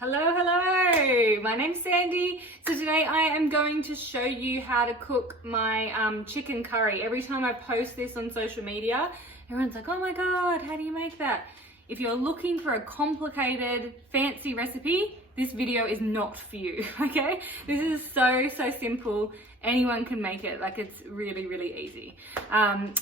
Hello, hello! My name's Sandy. So today I am going to show you how to cook my chicken curry. Every time I post this on social media, everyone's like, oh my God, how do you make that? If you're looking for a complicated, fancy recipe, this video is not for you, okay? This is so simple. Anyone can make it, like it's really easy.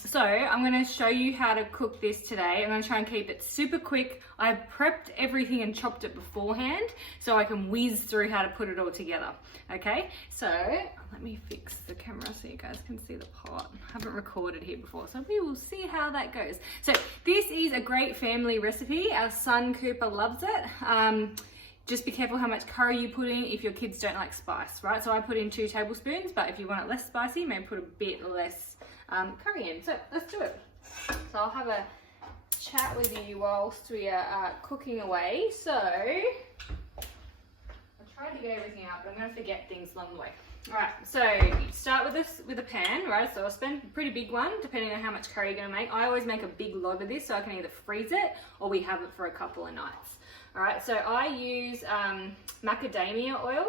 So I'm gonna show you how to cook this today. I'm gonna try and keep it super quick. I've prepped everything and chopped it beforehand so I can whiz through how to put it all together, okay? So let me fix the camera so you guys can see the pot. I haven't recorded here before, so we will see how that goes. So this is a great family recipe. Our son Cooper loves it. Just be careful how much curry you put in if your kids don't like spice, right? So I put in 2 tablespoons, but if you want it less spicy, maybe put a bit less curry in. So let's do it. So I'll have a chat with you whilst we are cooking away. So I tried to get everything out, but I'm going to forget things along the way. All right, so you start with a pan, right? So I'll spend a pretty big one, depending on how much curry you're going to make. I always make a big lob of this so I can either freeze it or we have it for a couple of nights. All right, so I use macadamia oil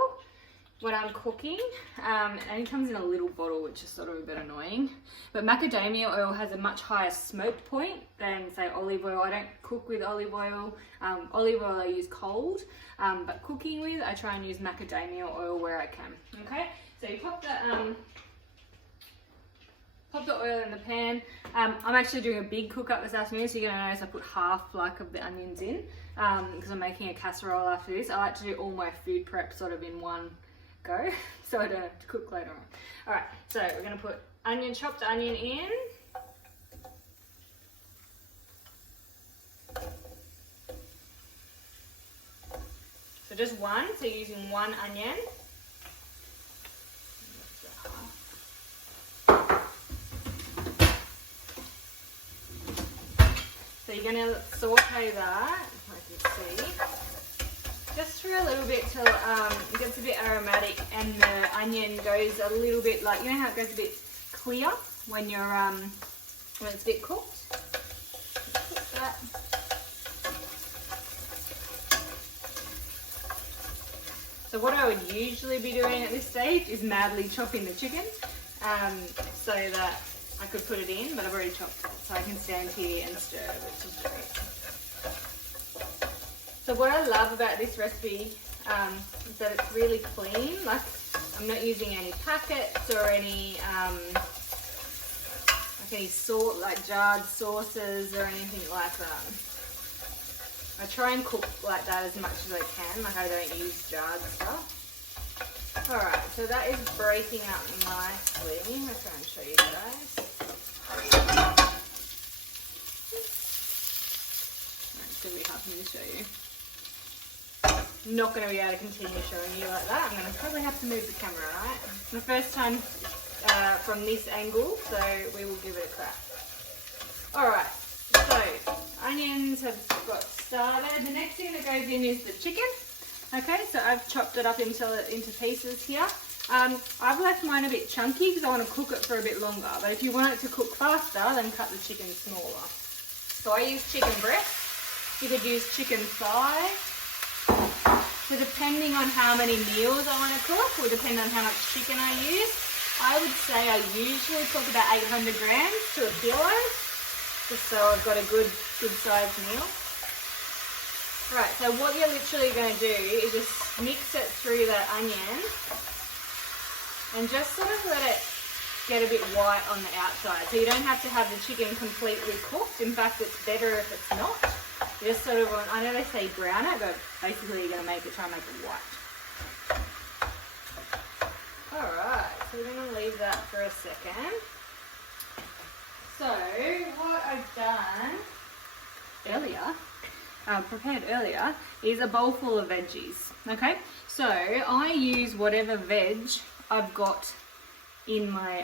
when I'm cooking, and it comes in a little bottle, which is sort of a bit annoying. But macadamia oil has a much higher smoke point than, say, olive oil. I don't cook with olive oil. Olive oil I use cold, but cooking with, I try and use macadamia oil where I can. Okay, so you pop the oil in the pan. I'm actually doing a big cook up this afternoon, so you're gonna notice I put half of the onions in because I'm making a casserole after this. I like to do all my food prep sort of in one go, so I don't have to cook later on. All right, so we're gonna put chopped onion in. So just one, so you're using one onion. So you're going to saute that, like you see, just for a little bit till it gets a bit aromatic and the onion goes a little bit like, you know how it goes a bit clear when you're when it's a bit cooked? Cook that. So what I would usually be doing at this stage is madly chopping the chicken so that I could put it in, but I've already chopped it, so I can stand here and stir, which is great. So what I love about this recipe is that it's really clean. Like, I'm not using any packets or any salt, like jarred sauces or anything like that. I try and cook like that as much as I can, like I don't use jarred stuff. Alright, so that is breaking up nicely. I'm going to try and show you guys. It's going to be hard for me to show you. I'm not going to be able to continue showing you like that. I'm going to probably have to move the camera, right? It's the first time from this angle, so we will give it a crack. Alright, so onions have got started. The next thing that goes in is the chicken. Okay, so I've chopped it up into pieces here. I've left mine a bit chunky because I want to cook it for a bit longer. But if you want it to cook faster, then cut the chicken smaller. So I use chicken breast. You could use chicken thigh. So depending on how many meals I want to cook, will depend on how much chicken I use. I would say I usually cook about 800 grams to a kilo, just so I've got a good sized meal. Right, so what you're literally going to do is just mix it through that onion and just sort of let it get a bit white on the outside. So you don't have to have the chicken completely cooked. In fact, it's better if it's not. You just sort of want, I know they say brown it, but basically you're going to try and make it white. Alright, so we're going to leave that for a second. So what I've done prepared earlier is a bowl full of veggies. Okay, so I use whatever veg I've got in my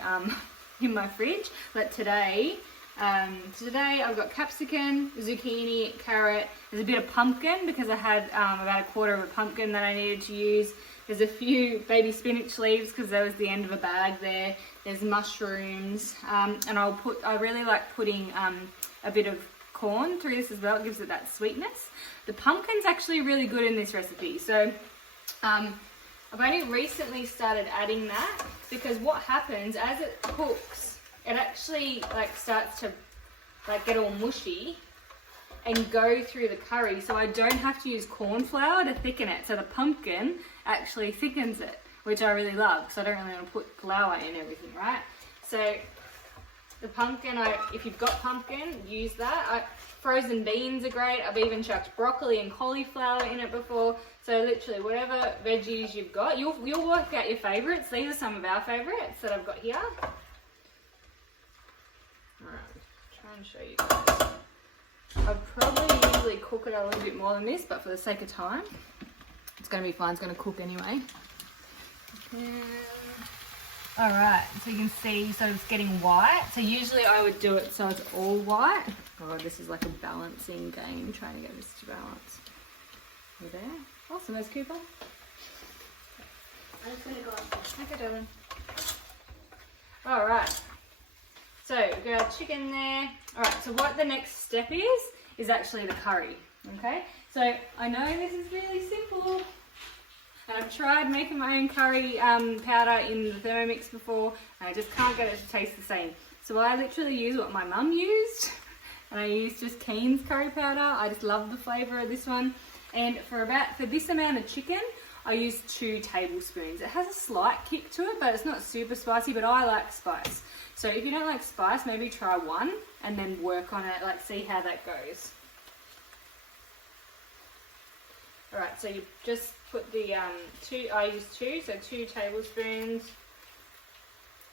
fridge. But today I've got capsicum, zucchini, carrot. There's a bit of pumpkin because I had about a quarter of a pumpkin that I needed to use. There's a few baby spinach leaves because that was the end of a bag there. There's mushrooms, and I really like putting a bit of corn through this as well. It gives it that sweetness. The pumpkin's actually really good in this recipe. So I've only recently started adding that because what happens as it cooks, it actually like starts to like get all mushy and go through the curry, so I don't have to use corn flour to thicken it. So the pumpkin actually thickens it, which I really love, because I don't really want to put flour in everything, right? So the pumpkin, if you've got pumpkin, use that. Frozen beans are great. I've even chucked broccoli and cauliflower in it before. So literally whatever veggies you've got, you'll work out your favourites. These are some of our favourites that I've got here. Alright, try and show you guys. I'd probably usually cook it a little bit more than this, but for the sake of time, it's going to be fine. It's going to cook anyway. Alright, so you can see sort of it's getting white. So usually I would do it so it's all white. Oh, this is like a balancing game, trying to get this to balance. You there? Awesome, there's Cooper. I'm just going to go up. Okay, darling. Alright. So we've got our chicken there. Alright, so what the next step is actually the curry. Okay? So I know this is really simple. And I've tried making my own curry powder in the Thermomix before, and I just can't get it to taste the same. So I literally use what my mum used, and I use just Keen's curry powder. I just love the flavour of this one. And for this amount of chicken, I use 2 tablespoons. It has a slight kick to it, but it's not super spicy, but I like spice. So if you don't like spice, maybe try 1 and then work on it, like see how that goes. Alright, so you just put the I use 2, so 2 tablespoons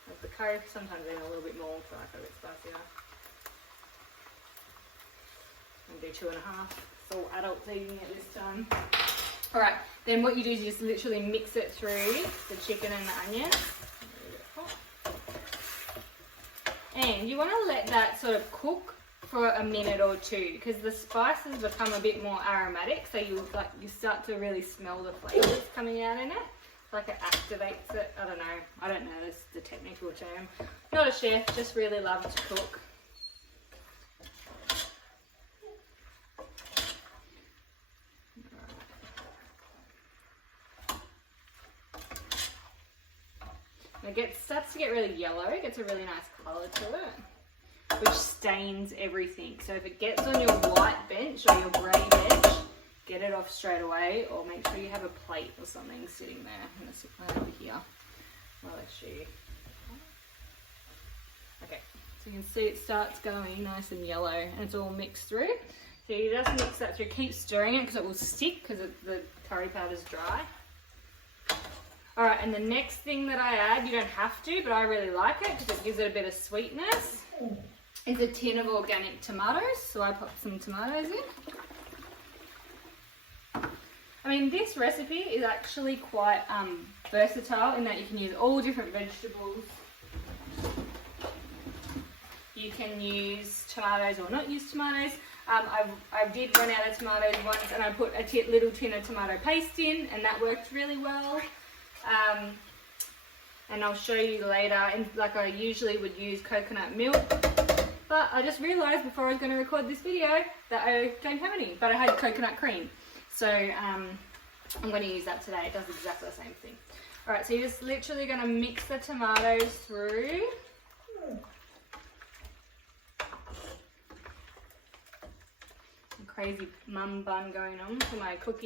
of the curry. Sometimes even a little bit more if I like it a bit spicier. And do 2.5. It's all adults eating it this time. Alright, then what you do is you just literally mix it through the chicken and the onion. And you want to let that sort of cook for a minute or 2 because the spices become a bit more aromatic, so you start to really smell the flavours coming out in it. It's like it activates it. I don't know this the technical term. Not a chef, just really love to cook. It starts to get really yellow. It gets a really nice colour to it, which stains everything. So if it gets on your white bench or your grey bench, get it off straight away, or make sure you have a plate or something sitting there. I'm going to sit right over here while I show you. Okay, so you can see it starts going nice and yellow and it's all mixed through. So you just mix that through, keep stirring it because it will stick because the curry powder's dry. Alright, and the next thing that I add, you don't have to, but I really like it because it gives it a bit of sweetness, is a tin of organic tomatoes. So I put some tomatoes in. I mean, this recipe is actually quite versatile in that you can use all different vegetables. You can use tomatoes or not use tomatoes. I did run out of tomatoes once and I put a little tin of tomato paste in, and that worked really well. And I'll show you later, and like I usually would use coconut milk, but I just realised before I was going to record this video that I don't have any, but I had coconut cream, so I'm going to use that today. It does exactly the same thing. Alright, so you're just literally going to mix the tomatoes through. Crazy mum bun going on for my cook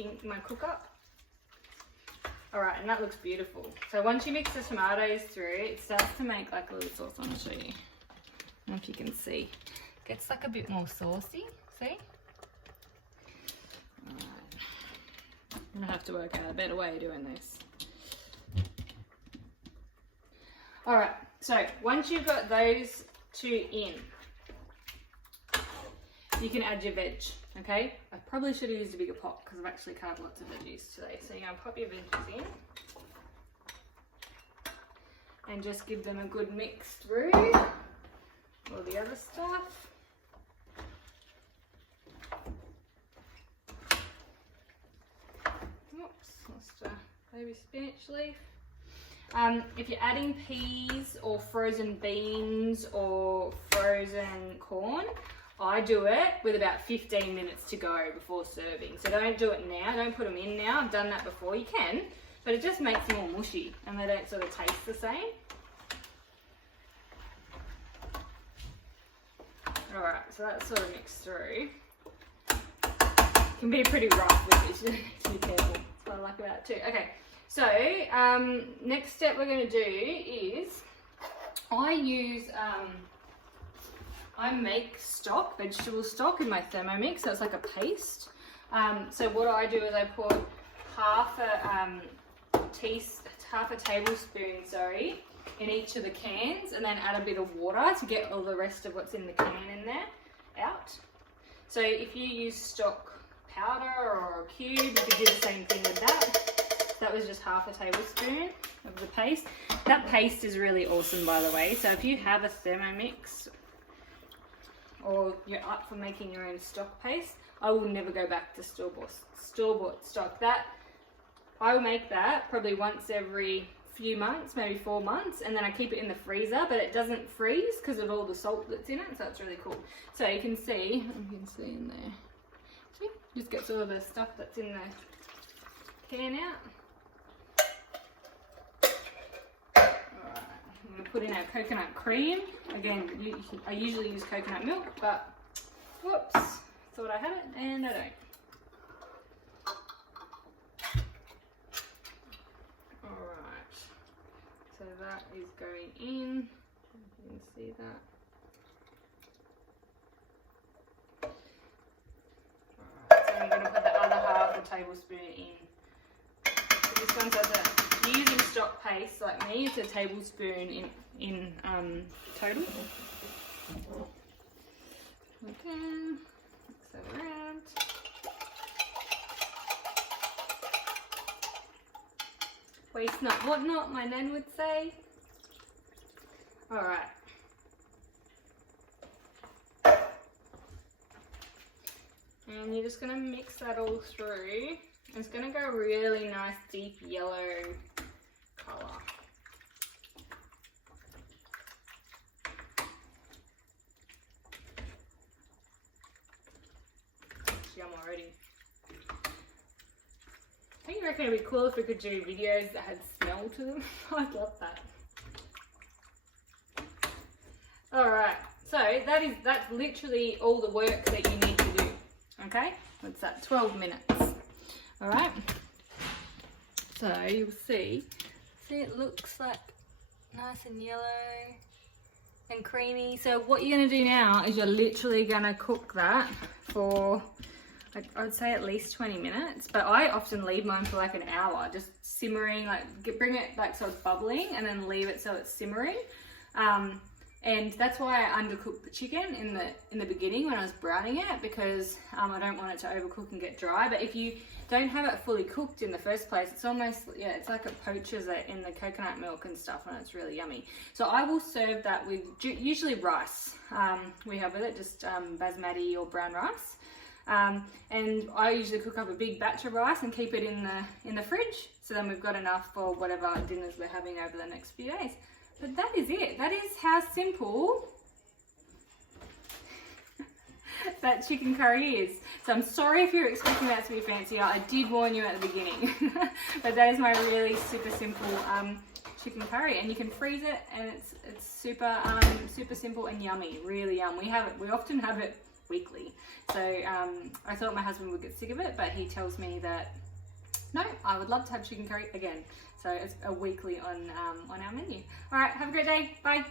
up. Alright, and that looks beautiful. So once you mix the tomatoes through, it starts to make like a little sauce. I want to show you. I don't know if you can see. It gets like a bit more saucy, see? Alright. I'm going to have to work out a better way of doing this. Alright, so once you've got those 2 in, you can add your veg, okay? I probably should have used a bigger pot because I've actually cut up lots of veggies today. So you're going to pop your veggies in and just give them a good mix through all the other stuff. Oops, lost a baby spinach leaf. If you're adding peas or frozen beans or frozen corn, I do it with about 15 minutes to go before serving. So don't do it now, don't put them in now. I've done that before, you can, but it just makes them all mushy and they don't sort of taste the same. Alright, so that's sort of mixed through. It can be pretty rough with this, to be careful. That's what I like about it too. Okay, so next step we're going to do is I make stock, vegetable stock in my Thermomix, so it's like a paste. So what I do is I put half a tablespoon, in each of the cans, and then add a bit of water to get all the rest of what's in the can in there out. So if you use stock powder or a cube, you could do the same thing with that. That was just half a tablespoon of the paste. That paste is really awesome, by the way. So if you have a Thermomix or you're up for making your own stock paste, I will never go back to store-bought stock. I will make that probably once every few months, maybe 4 months, and then I keep it in the freezer, but it doesn't freeze because of all the salt that's in it, so it's really cool. So you can see in there, see, just gets all of the stuff that's in the can out. Alright, I'm going to put in our coconut cream. Again, I usually use coconut milk, but whoops, thought I had it and I don't. So that is going in, you can see that. Alright, so I'm going to put the other half a tablespoon in. So this one does if you're using stock paste like me, it's a tablespoon in total. Okay, mix that around. Waste not, what not, my nan would say. Alright. And you're just going to mix that all through. It's going to go really nice, deep yellow colour. It's yum already. I think you reckon it'd be cool if we could do videos that had smell to them. I'd love that. Alright, so that's literally all the work that you need to do. Okay? What's that? 12 minutes. Alright? So you'll see it looks like nice and yellow and creamy. So what you're going to do now is you're literally going to cook that for, I'd say at least 20 minutes, but I often leave mine for like an hour, just simmering, bring it like so it's bubbling and then leave it so it's simmering. And that's why I undercooked the chicken in the beginning when I was browning it, because I don't want it to overcook and get dry. But if you don't have it fully cooked in the first place, it's almost, yeah, it's like it poaches it in the coconut milk and stuff, and it's really yummy. So I will serve that with usually rice. We have with it just basmati or brown rice. And I usually cook up a big batch of rice and keep it in the fridge, so then we've got enough for whatever dinners we're having over the next few days. But that is it. That is how simple that chicken curry is. So I'm sorry if you're expecting that to be fancier. I did warn you at the beginning. But that is my really super simple chicken curry, and you can freeze it, and it's super super simple and yummy, really yum. We often have it weekly. So I thought my husband would get sick of it, but he tells me that no, I would love to have chicken curry again. So it's a weekly on our menu. All right, have a great day. Bye.